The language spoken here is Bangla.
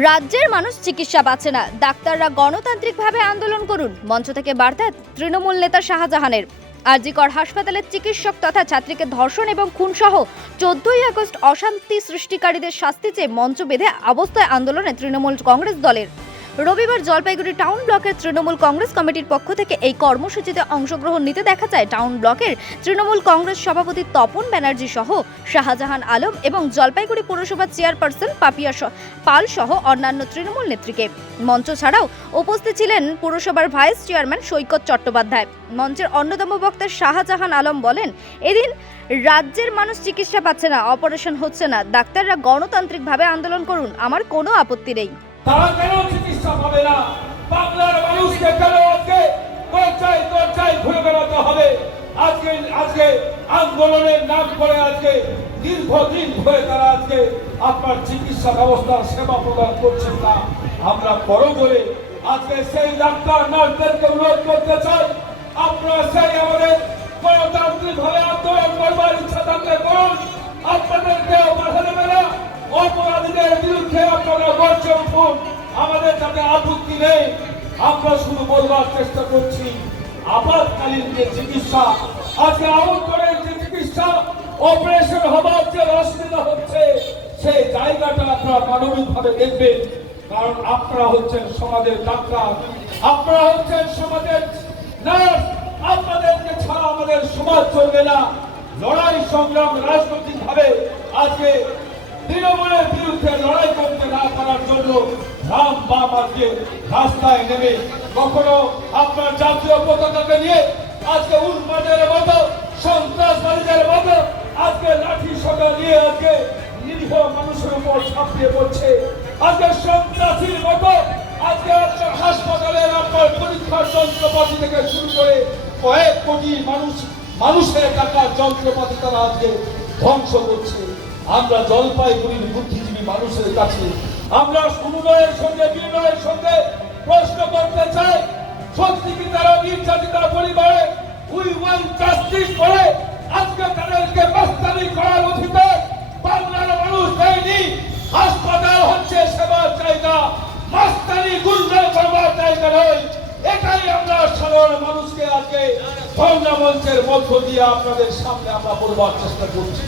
রাজ্যের মানুষ চিকিৎসা পাচ্ছে না, ডাক্তাররা গণতান্ত্রিকভাবে আন্দোলন করুন। মঞ্চ থেকে বার্তা তৃণমূল নেতা শাহজাহানের। আর.জি. কর হাসপাতালের চিকিৎসক তথা ছাত্রীকে ধর্ষণ এবং খুনসহ 14ই আগস্ট অশান্তি সৃষ্টিকারীদের শাস্তি চেয়ে মঞ্চ বেঁধে অবস্থায় আন্দোলনে তৃণমূল কংগ্রেস দলের। রবিবার জলপাইগুড়ি টাউন ব্লকের তৃণমূল কংগ্রেস কমিটির পক্ষ থেকে এই কর্মসূচিতে অংশগ্রহণ নিতে দেখা যায় টাউন ব্লকের তৃণমূল কংগ্রেস সভাপতি তপন ব্যানার্জি সহ শাহজাহান আলম এবং জলপাইগুড়ি পৌরসভার চেয়ারপারসন পাপিয়া পাল সহ অন্যান্য তৃণমূল নেত্রীকে। মঞ্চ ছাড়াও উপস্থিত ছিলেন পুরসভার ভাইস চেয়ারম্যান সৈকত চট্টোপাধ্যায়। মঞ্চের অন্যতম বক্তা শাহজাহান আলম বলেন, এদিন রাজ্যের মানুষ চিকিৎসা পাচ্ছে না, অপারেশন হচ্ছে না, ডাক্তাররা গণতান্ত্রিকভাবে আন্দোলন করুন, আমার কোনো আপত্তি নেই। তারা কেন চিকিৎসা পাবে না? বাংলার মানুষকে কেন আজকে দরজায় ঘুরে বেড়াতে হবে? আজকে আন্দোলনের নাম করে আজকে দীর্ঘদিন ধরে তারা আজকে আপনার চিকিৎসা ব্যবস্থার সেবা প্রদান করছেন না। আমরা বড় করে আজকে সেই ডাক্তার নার্সদেরকে অনুরোধ করতে চাই, আপনারা সেই আমাদের গণতান্ত্রিক ভাবে আন্দোলন করবার ইচ্ছা থাকলে করুন, আপনাদেরকে বাধা দেবে না। অপরাধীদের বিরুদ্ধে আপনারা গর্জে উঠুন, আমাদের তাতে আপত্তি নেই। আমরা শুধু বলবার চেষ্টা করছি, আপাতকালীন যে চিকিৎসা, আজকে আহতের যে চিকিৎসা, অপারেশন হবার যে অসুবিধা হচ্ছে, সেই জায়গাটা আপনারা মানবিকভাবে দেখবেন। কারণ আপনারা হচ্ছেন সমাজের ডাক্তার, আপনারা হচ্ছেন সমাজের নার্স, আপনাদেরকে ছাড়া আমাদের সমাজ চলবে না। লড়াই সংগ্রাম রাজনৈতিক ভাবে আজকে তৃণমূলের বিরুদ্ধে লড়াই করতে না পারার জন্য রাম বাম আজকে রাস্তায় নেমে কখনো আপনার জাতীয় পতাকাকে নিয়ে আজকে উন্মাদের মতো, সন্ত্রাসবাদীদের মতো আজকে লাঠি সোটা নিয়ে আজকে নিরীহ মানুষের উপর ঝাঁপিয়ে পড়ছে। আজকে সন্ত্রাসীর মতো আজকে আপনার হাসপাতালের আপনার পরীক্ষার যন্ত্রপাতি থেকে শুরু করে কয়েক কোটি মানুষের টাকার যন্ত্রপাতি তারা আজকে ধ্বংস করছে। আমরা জলপাইগুড়ির বুদ্ধিজীবী মানুষের কাছে আমরা সুনয়ের সঙ্গে বিনয়ের সঙ্গে প্রশ্ন করতে চাই, সত্যি কি তারা নির্যাতিতা পরিবারে উই ওয়ান্ট জাস্টিস বলে আজকে তাদেরকে মাস্তানি করার অধিকার বাংলার মানুষ দেয়নি? হাসপাতাল হচ্ছে সেবার জায়গা, মাস্তানি গুন্ডা করবার জায়গা নয়। এটাই আমরা সাধারণ মানুষকে আজকে ধর্ণা মঞ্চের মধ্য দিয়ে আপনাদের সামনে আমরা বলবার চেষ্টা করছি।